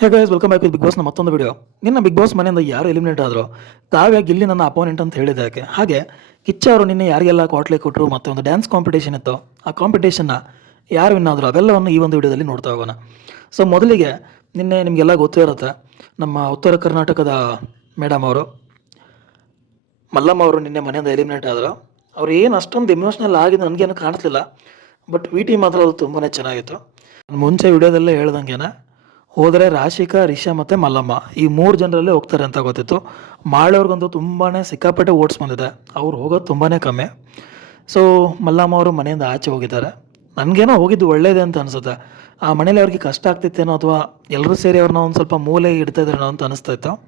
Hey guys welcome back big ಬಾಸ್ನ ಮತ್ತೊಂದು video ನಿನ್ನ big boss ಮನೆಯಿಂದ ಯಾರು ಎಲಿಮಿನೇಟ್ ಆದರು ಕಾವ್ಯ ಗಿಲ್ಲಿ ನನ್ನ ಅಪೋನೆಂಟ್ ಅಂತ ಹೇಳಿದ ಯಾಕೆ ಹಾಗೆ ಕಿಚ್ಚ ಅವರು ನಿನ್ನೆ ಯಾರಿಗೆಲ್ಲ ಕ್ವಾಟ್ಲೆ ಕೊಟ್ಟರು ಮತ್ತು ಒಂದು ಡ್ಯಾನ್ಸ್ ಕಾಂಪಿಟೇಷನ್ ಇತ್ತು, ಆ ಕಾಂಪಿಟೇಷನ್ನ ಯಾರು ವಿನ್ ಆದರೂ ಅವೆಲ್ಲವನ್ನು ಈ ಒಂದು ವಿಡಿಯೋದಲ್ಲಿ ನೋಡ್ತಾ ಹೋಗೋಣ. ಸೊ ಮೊದಲಿಗೆ ನಿನ್ನೆ ನಿಮಗೆಲ್ಲ ಗೊತ್ತೇ ಇರುತ್ತೆ, ನಮ್ಮ ಉತ್ತರ ಕರ್ನಾಟಕದ ಮೇಡಮ್ ಅವರು, ಮಲ್ಲಮ್ಮ ಅವರು ನಿನ್ನೆ ಮನೆಯಿಂದ ಎಲಿಮಿನೇಟ್ ಆದರು. ಅವ್ರು ಏನು ಅಷ್ಟೊಂದು ಎಮೋಷ್ನಲ್ ಆಗಿದೆ ನನಗೇನು ಕಾಣಿಸ್ಲಿಲ್ಲ ಬಟ್ ವಿ ಟಿ ಮಾತ್ರ ಅದು ತುಂಬಾ ಚೆನ್ನಾಗಿತ್ತು. ನಾನ್ ಮುಂಚೆ ವಿಡಿಯೋದಲ್ಲೇ ಹೇಳ್ದಂಗೆನೆ ಹೋದರೆ ರಾಶಿಕಾ ರಿಷ ಮತ್ತು ಮಲ್ಲಮ್ಮ. ಈ ಮೂರು ಜನರಲ್ಲೇ ಹೋಗ್ತಾರೆ ಅಂತ ಗೊತ್ತಿತ್ತು. ಮಾಳವ್ರಿಗಂತೂ ತುಂಬಾ ಸಿಕ್ಕಾಪಟ್ಟೆ ಓಟ್ಸ್ ಬಂದಿದೆ. ಅವ್ರು ಹೋಗೋದು ತುಂಬಾ ಕಮ್ಮಿ. ಸೊ ಮಲ್ಲಮ್ಮ ಅವರು ಮನೆಯಿಂದ ಆಚೆ ಹೋಗಿದ್ದಾರೆ. ನನಗೇನೋ ಹೋಗಿದ್ದು ಒಳ್ಳೇದೇ ಅಂತ ಅನಿಸುತ್ತೆ. ಆ ಮನೇಲಿ ಅವ್ರಿಗೆ ಕಷ್ಟ ಆಗ್ತಿತ್ತೇನೋ ಅಥವಾ ಎಲ್ಲರೂ ಸೇರಿ ಅವ್ರನ್ನ ಒಂದು ಸ್ವಲ್ಪ ಮೂಲೆ ಇಡ್ತಾ ಇದ್ರೇನೋ ಅಂತ ಅನಿಸ್ತಾ ಇತ್ತು.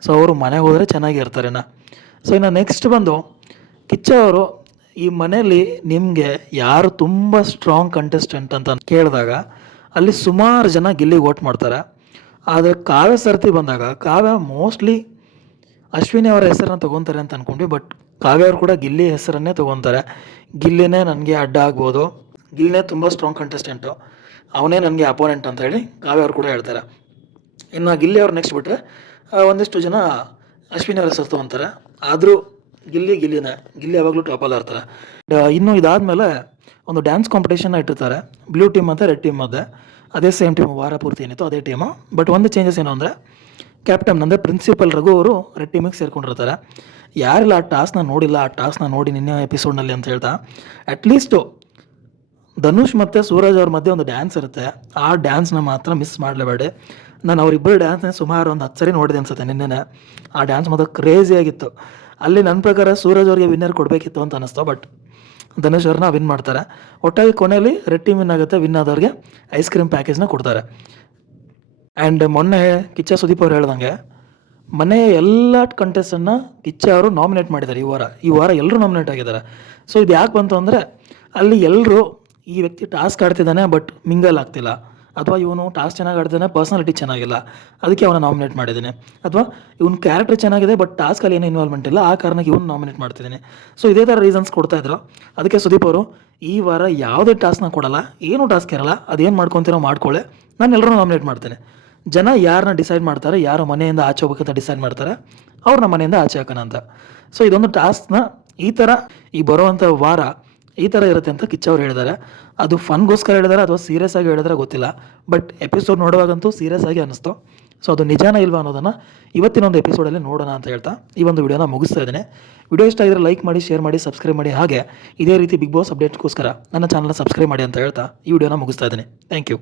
ಸೊ ಅವರು ಮನೆಗೆ ಹೋದರೆ ಚೆನ್ನಾಗಿರ್ತಾರೇನ ಸೊ ಇನ್ನು. ನೆಕ್ಸ್ಟ್ ಬಂದು ಕಿಚ್ಚ ಅವರು ಈ ಮನೆಯಲ್ಲಿ ನಿಮಗೆ ಯಾರು ತುಂಬ ಸ್ಟ್ರಾಂಗ್ ಕಂಟೆಸ್ಟೆಂಟ್ ಅಂತ ಕೇಳಿದಾಗ ಅಲ್ಲಿ ಸುಮಾರು ಜನ ಗಿಲ್ಲಿಗೆ ವೋಟ್ ಮಾಡ್ತಾರೆ. ಆದರೆ ಕಾವ್ಯ ಸರ್ತಿ ಬಂದಾಗ, ಕಾವ್ಯ ಮೋಸ್ಟ್ಲಿ ಅಶ್ವಿನಿ ಅವರ ಹೆಸರನ್ನ ತೊಗೊತಾರೆ ಅಂತ ಅಂದ್ಕೊಂಡ್ವಿ ಬಟ್ ಕಾವ್ಯ ಅವರು ಕೂಡ ಗಿಲ್ಲಿ ಹೆಸರನ್ನೇ ತೊಗೊತಾರೆ. ಗಿಲ್ಲಿನೇ ನನಗೆ ಅಡ್ಡ ಆಗ್ಬೋದು. ಗಿಲ್ಲಿನೇ ತುಂಬ ಸ್ಟ್ರಾಂಗ್ ಕಂಟೆಸ್ಟೆಂಟು ಅವನೇ ನನಗೆ ಅಪೋನೆಂಟ್ ಅಂತ ಹೇಳಿ ಕಾವ್ಯ ಅವರು ಕೂಡ ಹೇಳ್ತಾರೆ. ಇನ್ನು ಗಿಲ್ಲಿ ಅವ್ರು ನೆಕ್ಸ್ಟ್ ಬಿಟ್ಟರೆ ಒಂದಿಷ್ಟು ಜನ ಅಶ್ವಿನಿ ಅವರ ಹೆಸರು ತೊಗೊತಾರೆ. ಆದರೂ ಗಿಲ್ಲಿ ಗಿಲ್ಲಿನೇ. ಗಿಲ್ಲಿ ಯಾವಾಗಲೂ ಟಾಪಲ್ಲಿ ಇರ್ತಾರೆ. ಇನ್ನು ಇದಾದಮೇಲೆ ಒಂದು ಡ್ಯಾನ್ಸ್ ಕಾಂಪಿಟೇಷನ್ ಇಟ್ಟಿರ್ತಾರೆ. ಬ್ಲೂ ಟೀಮ್ ಮತ್ತು ರೆಡ್ ಟೀಮ್ ಮಧ್ಯೆ ಅದೇ ಸೇಮ್ ಟೀಮ್ ವಾರ ಪೂರ್ತಿ ಏನಿತ್ತು, ಅದೇ ಟೀಮು ಬಟ್ ಒಂದು ಚೇಂಜಸ್ ಏನು ಅಂದರೆ ಕ್ಯಾಪ್ಟನ್ ಅಂದರೆ ಪ್ರಿನ್ಸಿಪಲ್ ರಘು ಅವರು ರೆಡ್ ಟೀಮಿಗೆ ಸೇರ್ಕೊಂಡಿರ್ತಾರೆ. ಯಾರಿಲ್ಲ, ಆ ಟಾಸ್ನ ನೋಡಿಲ್ಲ, ಆ ಟಾಸ್ನ ನೋಡಿ ನಿನ್ನೆ ಎಪಿಸೋಡ್ನಲ್ಲಿ ಅಂತ ಹೇಳ್ತಾ ಅಟ್ಲೀಸ್ಟು ಧನುಷ್ ಮತ್ತು ಸೂರಜ್ ಅವ್ರ ಮಧ್ಯೆ ಒಂದು ಡ್ಯಾನ್ಸ್ ಇರುತ್ತೆ. ಆ ಡ್ಯಾನ್ಸ್ನ ಮಾತ್ರ ಮಿಸ್ ಮಾಡಲೇಬೇಡಿ. ನಾನು ಅವರಿಬ್ಬರು ಡ್ಯಾನ್ಸ್ನ ಸುಮಾರು ಒಂದು ಹತ್ತು ಸರಿ ನೋಡಿದೆ ಅನ್ಸುತ್ತೆ ನಿನ್ನೆ ಆ ಡ್ಯಾನ್ಸ್ ಮಾತ್ರ ಕ್ರೇಜಿಯಾಗಿತ್ತು ಅಲ್ಲಿ ನನ್ನ ಪ್ರಕಾರ ಸೂರಜ್ ಅವ್ರಿಗೆ ವಿನ್ನರ್ ಕೊಡಬೇಕಿತ್ತು ಅಂತ ಅನ್ನಿಸ್ತು ಬಟ್ ಧನುಷ್ ಅವ್ರನ್ನ ವಿನ್ ಮಾಡ್ತಾರೆ. ಒಟ್ಟಾಗಿ ಕೊನೆಯಲ್ಲಿ ರೆಡ್ ಟೀಮ್ ವಿನ್ ಆಗುತ್ತೆ ವಿನ್ ಆದವ್ರಿಗೆ ಐಸ್ ಕ್ರೀಮ್ ಪ್ಯಾಕೇಜ್ನ ಕೊಡ್ತಾರೆ. ಆ್ಯಂಡ್ ಮೊನ್ನೆ ಕಿಚ್ಚ ಸುದೀಪ್ ಅವ್ರು ಹೇಳ್ದಂಗೆ, ಮನೆ ಎಲ್ಲ ಕಂಟೆಸ್ಟನ್ನು ಕಿಚ್ಚ ಅವರು ನಾಮಿನೇಟ್ ಮಾಡಿದ್ದಾರೆ ಈ ವಾರ. ಈ ವಾರ ಎಲ್ಲರೂ ನಾಮಿನೇಟ್ ಆಗಿದ್ದಾರೆ. ಸೊ ಇದು ಯಾಕೆ ಬಂತು ಅಂದರೆ, ಅಲ್ಲಿ ಎಲ್ಲರೂ ಈ ವ್ಯಕ್ತಿ ಟಾಸ್ಕ್ ಆಡ್ತಿದ್ದಾನೆ ಬಟ್ ಮಿಂಗಲ್ ಆಗ್ತಿಲ್ಲ. ಅಥವಾ ಇವನು ಟಾಸ್ಕ್ ಚೆನ್ನಾಗಿ ಆಡ್ತಾನೆ ಪರ್ಸನಾಲಿಟಿ ಚೆನ್ನಾಗಿಲ್ಲ, ಅದಕ್ಕೆ ಅವನ ನಾಮಿನೇಟ್ ಮಾಡಿದ್ದೀನಿ. ಅಥವಾ ಇವನ ಕ್ಯಾರೆಕ್ಟರ್ ಚೆನ್ನಾಗಿದೆ ಬಟ್ ಟಾಸ್ಕಲ್ಲಿ ಏನು ಇನ್ವಾಲ್ವ್ಮೆಂಟ್ ಇಲ್ಲ, ಆ ಕಾರಣಕ್ಕೆ ಇವನು ನಾಮಿನೇಟ್ ಮಾಡ್ತಿದ್ದೀನಿ. ಸೊ ಇದೇ ಥರ ರೀಸನ್ಸ್ ಕೊಡ್ತಾ ಇದ್ರು. ಅದಕ್ಕೆ ಸುದೀಪ್ ಅವರು, ಈ ವಾರ ಯಾವುದೇ ಟಾಸ್ಕ್ನ ಕೊಡಲ್ಲ, ಏನು ಟಾಸ್ಕ್ ಇರಲ್ಲ, ಅದೇನು ಮಾಡ್ಕೊತೀರೋ ಮಾಡ್ಕೊಳ್ಳೆ ನಾನು ಎಲ್ಲರೂ ನಾಮಿನೇಟ್ ಮಾಡ್ತೇನೆ. ಜನ ಯಾರನ್ನ ಡಿಸೈಡ್ ಮಾಡ್ತಾರೆ, ಯಾರು ಮನೆಯಿಂದ ಆಚೆ ಹೋಗ್ಬೇಕಂತ ಡಿಸೈಡ್ ಮಾಡ್ತಾರೆ ಅವ್ರನ್ನ ಮನೆಯಿಂದ ಆಚೆ ಹಾಕೋಣ ಅಂತ. ಸೊ ಇದೊಂದು ಟಾಸ್ಕ್ನ ಈ ಥರ ಈ ಬರುವಂಥ ವಾರ ಈ ಥರ ಇರುತ್ತೆ ಅಂತ ಕಿಚ್ಚ ಅವ್ರು ಹೇಳಿದ್ದಾರೆ. ಅದು ಫನ್ಗೋಸ್ಕರ ಹೇಳಿದಾರೆ ಅಥವಾ ಸೀರಿಯಸ್ ಆಗಿ ಹೇಳಿದ್ರೆ ಗೊತ್ತಿಲ್ಲ. ಬಟ್ ಎಪಿಸೋಡ್ ನೋಡುವಾಗಂತೂ ಸೀರಿಯಸ್ ಆಗಿ ಅನಿಸ್ತು. ಸೊ ಅದು ನಿಜಾನ ಇಲ್ವಾ ಅನ್ನೋದನ್ನು ಇವತ್ತಿನ ಒಂದು ಎಪಿಸೋಡಲ್ಲಿ ನೋಡೋಣ ಅಂತ ಹೇಳ್ತಾ ಈ ಒಂದು ವಿಡಿಯೋನ ಮುಗಿಸ್ತಾ ಇದ್ದೇನೆ. ವಿಡಿಯೋ ಇಷ್ಟ ಆಗಿದ್ರೆ ಲೈಕ್ ಮಾಡಿ ಶೇರ್ ಮಾಡಿ ಸಬ್ಸ್ಕ್ರೈಬ್ ಮಾಡಿ. ಹಾಗೆ ಇದೇ ರೀತಿ ಬಿಗ್ ಬಾಸ್ ಅಪ್ಡೇಟ್ಗೋಸ್ಕರ ನನ್ನ ಚಾನಲ್ನ ಸಬ್ಸ್ಕ್ರೈಬ್ ಮಾಡಿ ಅಂತ ಹೇಳ್ತಾ ಈ ವಿಡಿಯೋನ ಮುಗಿಸ್ತಾ ಇದ್ದೀನಿ. Thank you